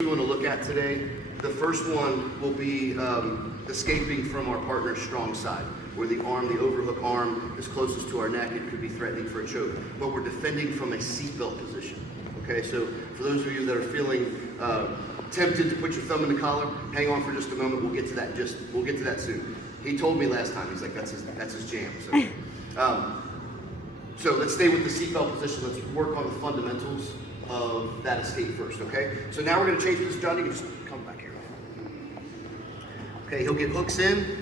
We want to look at today. The first one will be escaping from our partner's strong side, where the overhook arm is closest to our neck. It could be threatening for a choke, but we're defending from a seatbelt position. Okay, so for those of you that are feeling tempted to put your thumb in the collar, hang on for just a moment. We'll get to that. We'll get to that soon. He told me last time. He's like, that's his jam. So let's stay with the seatbelt position. Let's work on the fundamentals of that escape first, okay? So now we're gonna change this. John, you can just come back here. Okay, he'll get hooks in.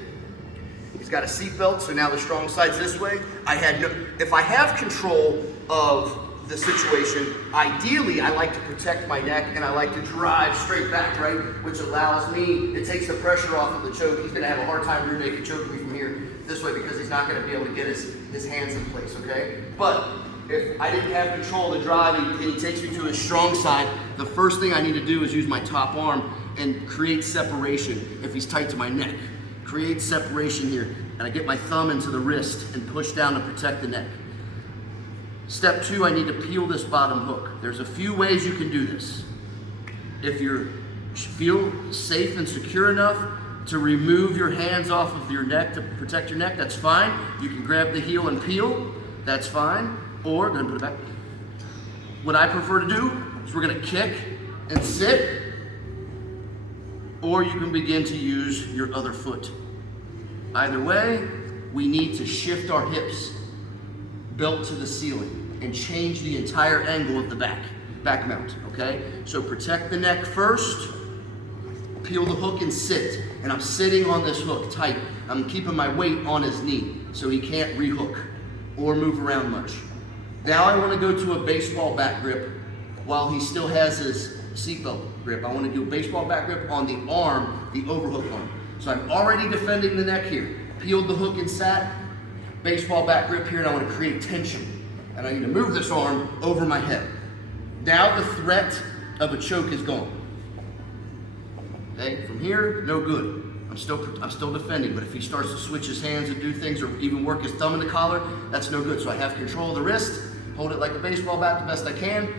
He's got a seatbelt, so now the strong side's this way. If I have control of the situation, ideally I like to protect my neck and I like to drive straight back, right? Which allows me, it takes the pressure off of the choke. He's gonna have a hard time rear naked choking me from here this way because he's not gonna be able to get his hands in place, okay? But if I didn't have control of the drive and he takes me to his strong side, the first thing I need to do is use my top arm and create separation if he's tight to my neck. Create separation here, and I get my thumb into the wrist and push down to protect the neck. Step two, I need to peel this bottom hook. There's a few ways you can do this. If you feel safe and secure enough to remove your hands off of your neck to protect your neck, that's fine. You can grab the heel and peel, that's fine. Or, go ahead and put it back. What I prefer to do is we're gonna kick and sit, or you can begin to use your other foot. Either way, we need to shift our hips belt to the ceiling and change the entire angle of the back mount, okay? So protect the neck first, peel the hook and sit. And I'm sitting on this hook tight. I'm keeping my weight on his knee so he can't rehook or move around much. Now I want to go to a baseball bat grip while he still has his seatbelt grip. I want to do a baseball bat grip on the arm, the overhook arm. So I'm already defending the neck here. Peeled the hook and sat, baseball bat grip here, and I want to create tension. And I need to move this arm over my head. Now the threat of a choke is gone. Okay, from here, no good. I'm still defending, but if he starts to switch his hands and do things or even work his thumb in the collar, that's no good. So I have control of the wrist, hold it like a baseball bat the best I can,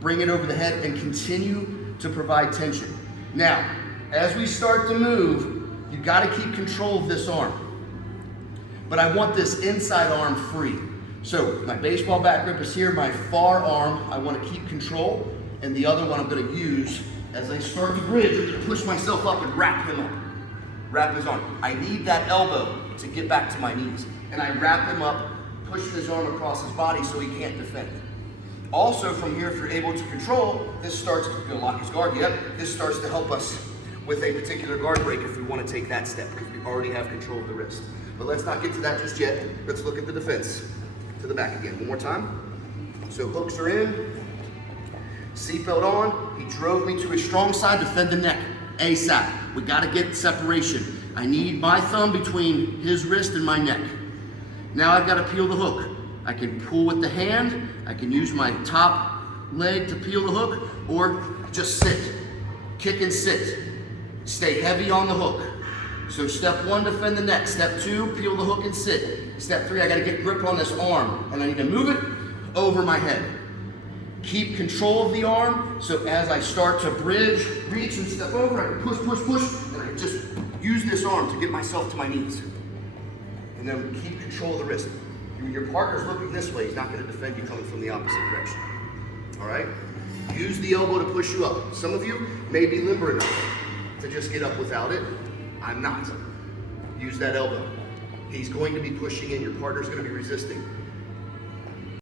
bring it over the head and continue to provide tension. Now, as we start to move, you gotta keep control of this arm. But I want this inside arm free. So my baseball bat grip is here, my far arm, I wanna keep control, and the other one I'm gonna use as I start to bridge, I'm gonna push myself up and wrap him up. Wrap his arm. I need that elbow to get back to my knees. And I wrap him up, push his arm across his body so he can't defend. Also from here, if you're able to control, this starts to lock his guard. Yep, this starts to help us with a particular guard break if we want to take that step because we already have control of the wrist. But let's not get to that just yet. Let's look at the defense. To the back again, one more time. So hooks are in, seatbelt on. He drove me to his strong side, defend the neck. ASAP. We gotta get separation. I need my thumb between his wrist and my neck. Now I've gotta peel the hook. I can pull with the hand, I can use my top leg to peel the hook, or just sit. Kick and sit. Stay heavy on the hook. So step one, defend the neck. Step two, peel the hook and sit. Step three, I gotta get grip on this arm, and I need to move it over my head. Keep control of the arm, so as I start to bridge, reach and step over, I can push, and I just use this arm to get myself to my knees. And then keep control of the wrist. When your partner's looking this way, he's not gonna defend you coming from the opposite direction. All right? Use the elbow to push you up. Some of you may be limber enough to just get up without it. I'm not. Use that elbow. He's going to be pushing in, your partner's gonna be resisting.